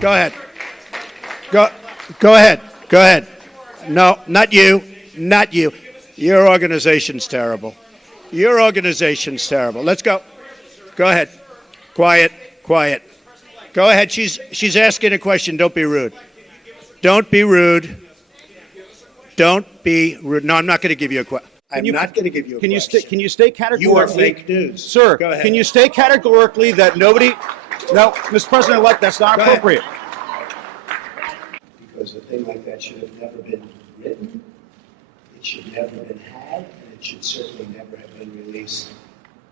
Go ahead. Go ahead. Go ahead. No, not you. Not you. Your organization's terrible. Your organization's terrible. Let's go. Go ahead. Quiet. Quiet. Go ahead. She's asking a question. Don't be rude. Don't be rude. Don't be rude. No, I'm not going to give you a question. I'm not going to give you a question. Can you state categorically? You are fake news. Sir, Go ahead. can you state categorically that nobody... No, Mr. President-elect, that's not appropriate. Because a thing like that should have never been written, it should never have been had, and it should certainly never have been released.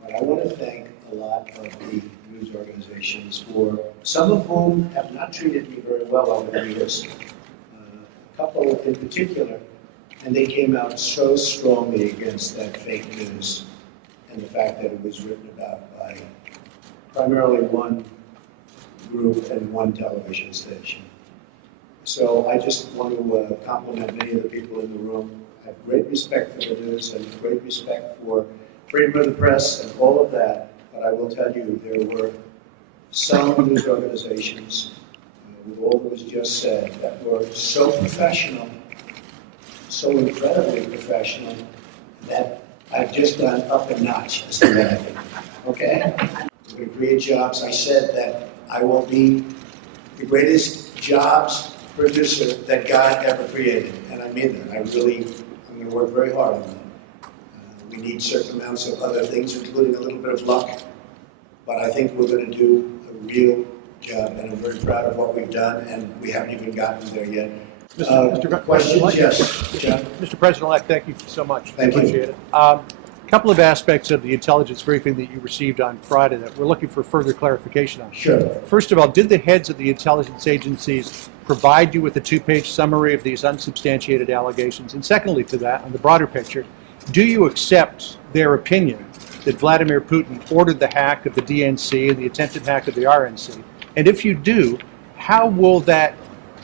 But I want to thank a lot of the news organizations, for some of whom have not treated me very well over the years, a couple in particular, and they came out so strongly against that fake news and the fact that it was written about by primarily one group and one television station. So I just want to compliment many of the people in the room. I have great respect for the news and great respect for freedom of the press and all of that, but I will tell you there were some news organizations, with all that was just said, that were so professional, so incredibly professional, that I've just gone up a notch as a manager. Okay? We're going to create jobs. I said that I will be the greatest jobs producer that God ever created, and I mean that. I'm going to work very hard on that. We need certain amounts of other things, including a little bit of luck, but I think we're going to do a real job, and I'm very proud of what we've done, and we haven't even gotten there yet. Questions? Yes. John? Mr. President-elect, thank you so much. Thank you. Appreciate it. A couple of aspects of the intelligence briefing that you received on Friday that we're looking for further clarification on. Sure. First of all, did the heads of the intelligence agencies provide you with a two-page summary of these unsubstantiated allegations? And secondly to that, on the broader picture, do you accept their opinion that Vladimir Putin ordered the hack of the DNC and the attempted hack of the RNC? And if you do, how will that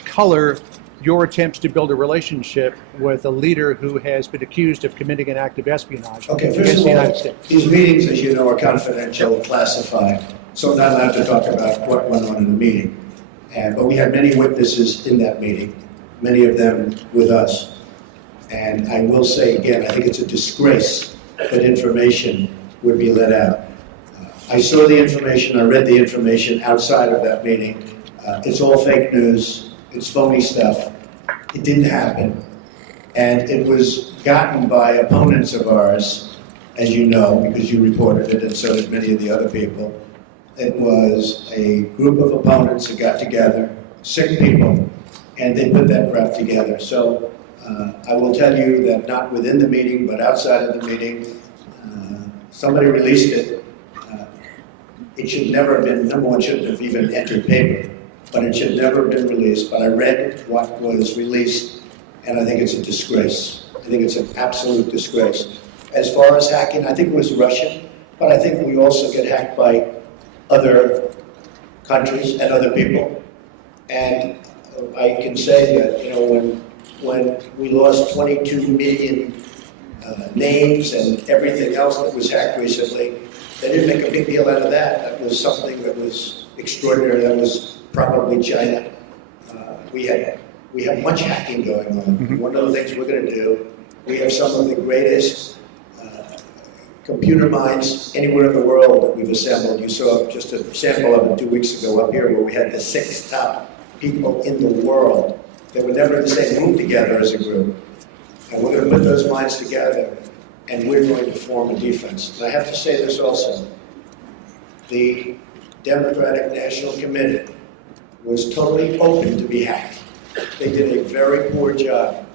color your attempts to build a relationship with a leader who has been accused of committing an act of espionage Okay, first against of the United all, States? these meetings, as you know, are confidential, classified, so I'm not allowed to talk about what went on in the meeting. But we had many witnesses in that meeting, many of them with us. And I will say again, I think it's a disgrace that information would be let out. I saw the information, I read the information outside of that meeting. It's all fake news. It's phony stuff. It didn't happen. And it was gotten by opponents of ours, as you know, because you reported it, and so did many of the other people. It was a group of opponents that got together, sick people, and they put that crap together. So I will tell you that not within the meeting, but outside of the meeting, somebody released it. It should never have been, number one, shouldn't have even entered paper. But it should never have been released. But I read what was released, and I think it's a disgrace. I think it's an absolute disgrace. As far as hacking, I think it was Russian, but I think we also get hacked by other countries and other people. And I can say that, you know, when we lost 22 million names and everything else that was hacked recently, they didn't make a big deal out of that. That was something that was extraordinary. That was probably China. We have much hacking going on. Mm-hmm. One of the things we're going to do, we have some of the greatest computer minds anywhere in the world that we've assembled. You saw just a sample of it 2 weeks ago up here, where we had the 6 top people in the world that were never in the same room together as a group. And we're going to put those minds together, and we're going to form a defense. And I have to say this also. The Democratic National Committee was totally open to be hacked. They did a very poor job.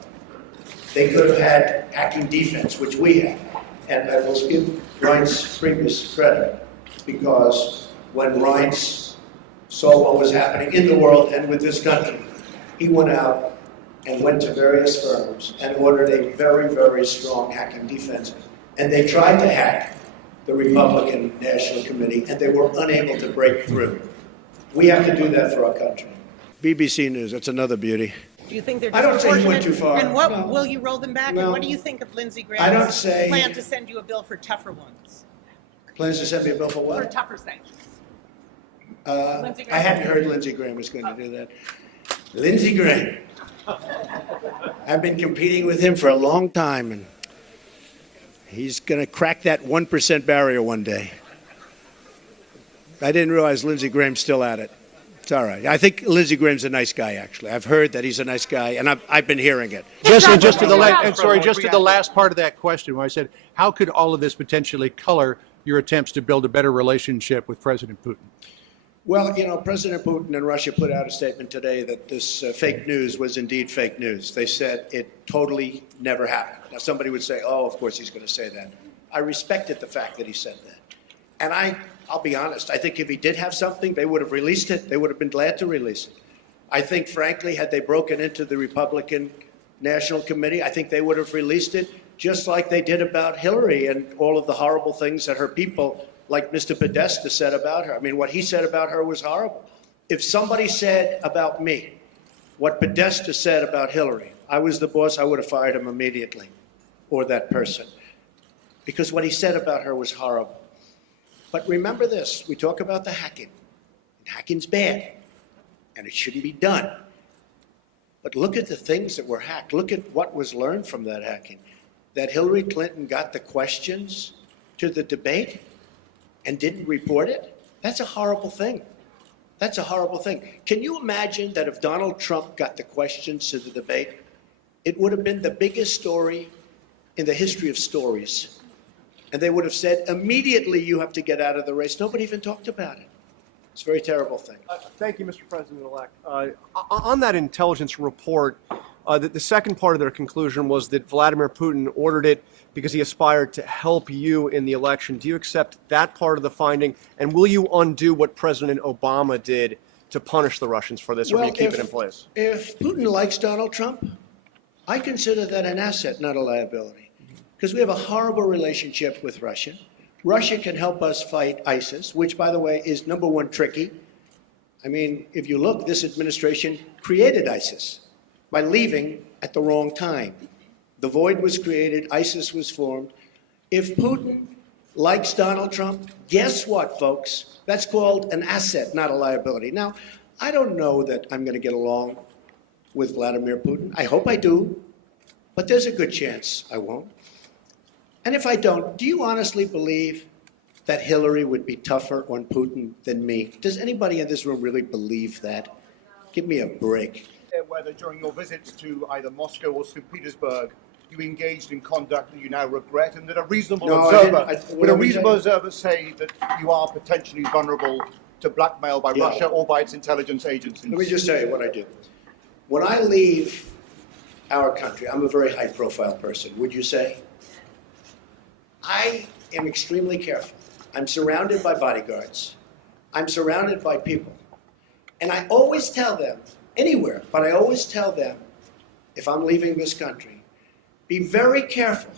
They could have had hacking defense, which we have. And I will give Reince Priebus credit, because when Reince saw what was happening in the world and with this country, he went out and went to various firms and ordered a very, very strong hacking defense. And they tried to hack the Republican National Committee, and they were unable to break through. We have to do that for our country. BBC News, that's another beauty. Do you think they're I don't say he went disproportionate? too far. And what No. will you roll them back? No. And what do you think of Lindsey I don't Graham's say- plan to send you a bill for tougher ones, Plans to send me a bill for or what? tougher sanctions? I hadn't heard Lindsey Graham was going to do that. Lindsey Graham. I've been competing with him for a long time, and he's going to crack that 1% barrier one day. I didn't realize Lindsey Graham's still at it. It's all right. I think Lindsey Graham's a nice guy, actually. I've heard that he's a nice guy, and I've been hearing it. Just to the last part of that question, when I said, how could all of this potentially color your attempts to build a better relationship with President Putin? Well, you know, President Putin and Russia put out a statement today that this fake news was indeed fake news. They said it totally never happened. Now, somebody would say, oh, of course he's going to say that. I respected the fact that he said that. And I'll be honest, I think if he did have something, they would have released it. They would have been glad to release it. I think, frankly, had they broken into the Republican National Committee, I think they would have released it, just like they did about Hillary and all of the horrible things that her people, like Mr. Podesta, said about her. I mean, what he said about her was horrible. If somebody said about me what Podesta said about Hillary, I was the boss, I would have fired him immediately, or that person, because what he said about her was horrible. But remember this, we talk about the hacking. Hacking's bad, and it shouldn't be done. But look at the things that were hacked. Look at what was learned from that hacking. That Hillary Clinton got the questions to the debate and didn't report it? That's a horrible thing. That's a horrible thing. Can you imagine that if Donald Trump got the questions to the debate, it would have been the biggest story in the history of stories. And they would have said, immediately you have to get out of the race. Nobody even talked about it. It's a very terrible thing. Thank you, Mr. President-elect. On that intelligence report, the second part of their conclusion was that Vladimir Putin ordered it because he aspired to help you in the election. Do you accept that part of the finding? And will you undo what President Obama did to punish the Russians for this, or will you keep it in place? If Putin likes Donald Trump, I consider that an asset, not a liability, because we have a horrible relationship with Russia. Russia can help us fight ISIS, which, by the way, is number one tricky. I mean, if you look, this administration created ISIS by leaving at the wrong time. The void was created, ISIS was formed. If Putin likes Donald Trump, guess what, folks? That's called an asset, not a liability. Now, I don't know that I'm going to get along with Vladimir Putin. I hope I do, but there's a good chance I won't. And if I don't, do you honestly believe that Hillary would be tougher on Putin than me? Does anybody in this room really believe that? Give me a break. Whether during your visits to either Moscow or St. Petersburg, you engaged in conduct that you now regret, and that a reasonable observer say that you are potentially vulnerable to blackmail by Russia or by its intelligence agencies. Let me just tell you what I do. When I leave our country, I'm a very high-profile person, would you say? I am extremely careful. I'm surrounded by bodyguards. I'm surrounded by people. And I always tell them, anywhere, but I always tell them, if I'm leaving this country, be very careful,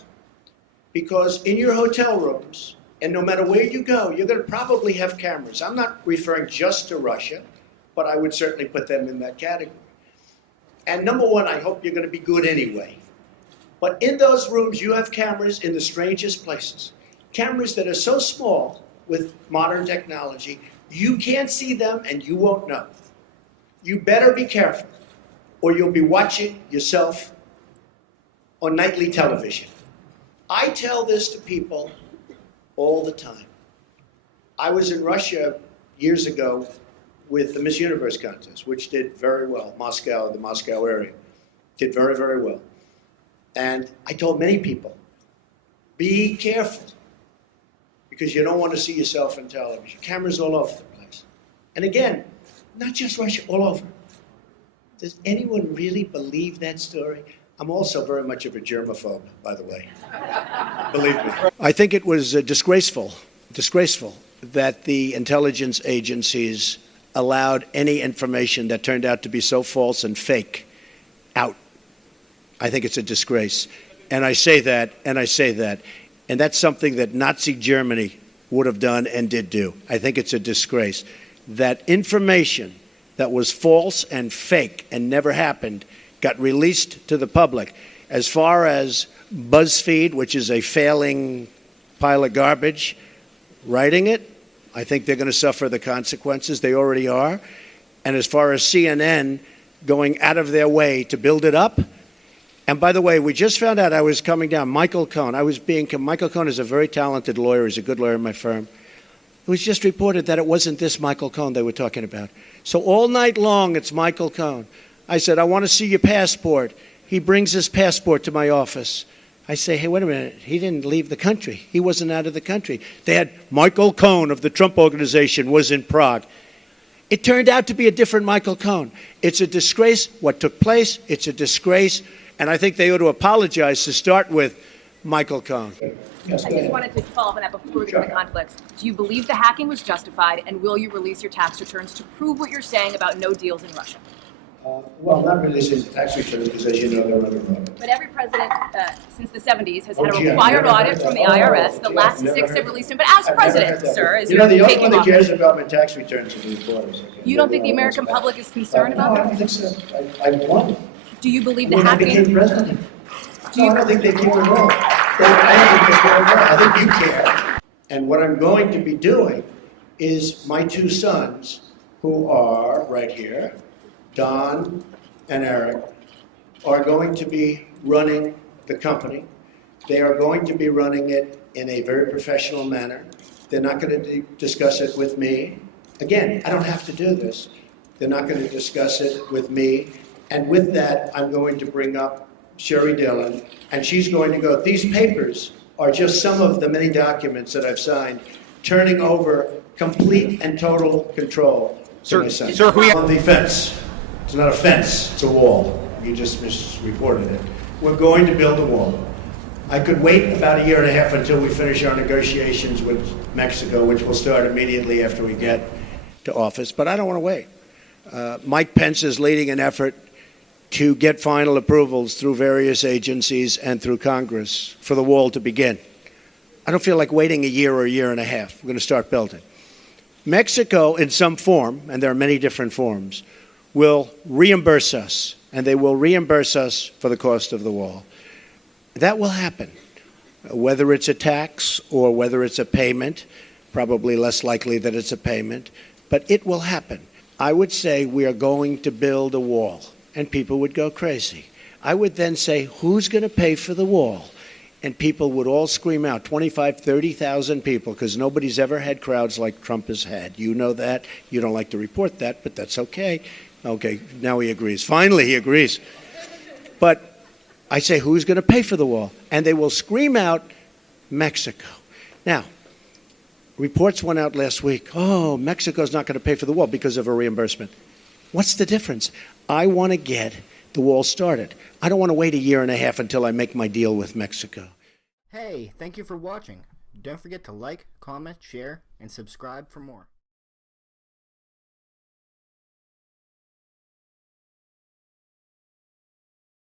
because in your hotel rooms, and no matter where you go, you're going to probably have cameras. I'm not referring just to Russia, but I would certainly put them in that category. And number one, I hope you're going to be good anyway. But in those rooms, you have cameras in the strangest places. Cameras that are so small with modern technology, you can't see them and you won't know. You better be careful, or you'll be watching yourself on nightly television. I tell this to people all the time. I was in Russia years ago with the Miss Universe contest, which did very well. Moscow, the Moscow area, did very, very well. And I told many people, be careful, because you don't want to see yourself on television. Cameras all over the place. And again, not just Russia, all over. Does anyone really believe that story? I'm also very much of a germaphobe, by the way. Believe me. I think it was disgraceful that the intelligence agencies allowed any information that turned out to be so false and fake out. I think it's a disgrace. And I say that. And that's something that Nazi Germany would have done and did do. I think it's a disgrace. That information that was false and fake and never happened got released to the public. As far as BuzzFeed, which is a failing pile of garbage, writing it, I think they're going to suffer the consequences. They already are. And as far as CNN going out of their way to build it up, and by the way, we just found out I was coming down, Michael Cohen. Michael Cohen is a very talented lawyer. He's a good lawyer in my firm. It was just reported that it wasn't this Michael Cohen they were talking about. So all night long, it's Michael Cohen. I said, I want to see your passport. He brings his passport to my office. I say, hey, wait a minute. He didn't leave the country. He wasn't out of the country. They had Michael Cohen of the Trump Organization was in Prague. It turned out to be a different Michael Cohen. It's a disgrace what took place. It's a disgrace. And I think they ought to apologize to start with Michael Cohen. Yes, I just wanted to follow up on that before we get to the conflicts. Do you believe the hacking was justified, and will you release your tax returns to prove what you're saying about no deals in Russia? Well, not releasing the tax returns because, as you know, they're under audit. But every president since the 70s has had a required audit from the IRS. The last 6 have released them. But as president, sir, as you're the only taking one that cares office, about my tax returns are the reporters. you don't think the American public is concerned about No, I that? don't think so. I won. Do you believe the When I became hacking? president. Do No, you- I don't think they care at all. I don't think they care at all. I think you care. And what I'm going to be doing is my 2 sons, who are right here, Don and Eric, are going to be running the company. They are going to be running it in a very professional manner. They're not going to discuss it with me. Again, I don't have to do this. They're not going to discuss it with me. And with that, I'm going to bring up Sherry Dillon, and she's going to go, these papers are just some of the many documents that I've signed, turning over complete and total control to my son. Sir, On the fence. It's not a fence, it's a wall. You just misreported it. We're going to build a wall. I could wait about 1.5 years until we finish our negotiations with Mexico, which will start immediately after we get to office, but I don't want to wait. Mike Pence is leading an effort to get final approvals through various agencies and through Congress for the wall to begin. I don't feel like waiting 1 year or 1.5 years. We're going to start building. Mexico, in some form, and there are many different forms, will reimburse us, and they will reimburse us for the cost of the wall. That will happen, whether it's a tax or whether it's a payment, probably less likely that it's a payment, but it will happen. I would say we are going to build a wall, and people would go crazy. I would then say, who's going to pay for the wall? And people would all scream out, 25,000, 30,000 people, because nobody's ever had crowds like Trump has had. You know that. You don't like to report that, but that's okay. Okay, now he agrees. Finally, he agrees. But I say, who's going to pay for the wall? And they will scream out, Mexico. Now, reports went out last week. Oh, Mexico's not going to pay for the wall because of a reimbursement. What's the difference? I want to get the wall started. I don't want to wait 1.5 years until I make my deal with Mexico. Hey, thank you for watching. Don't forget to like, comment, share, and subscribe for more.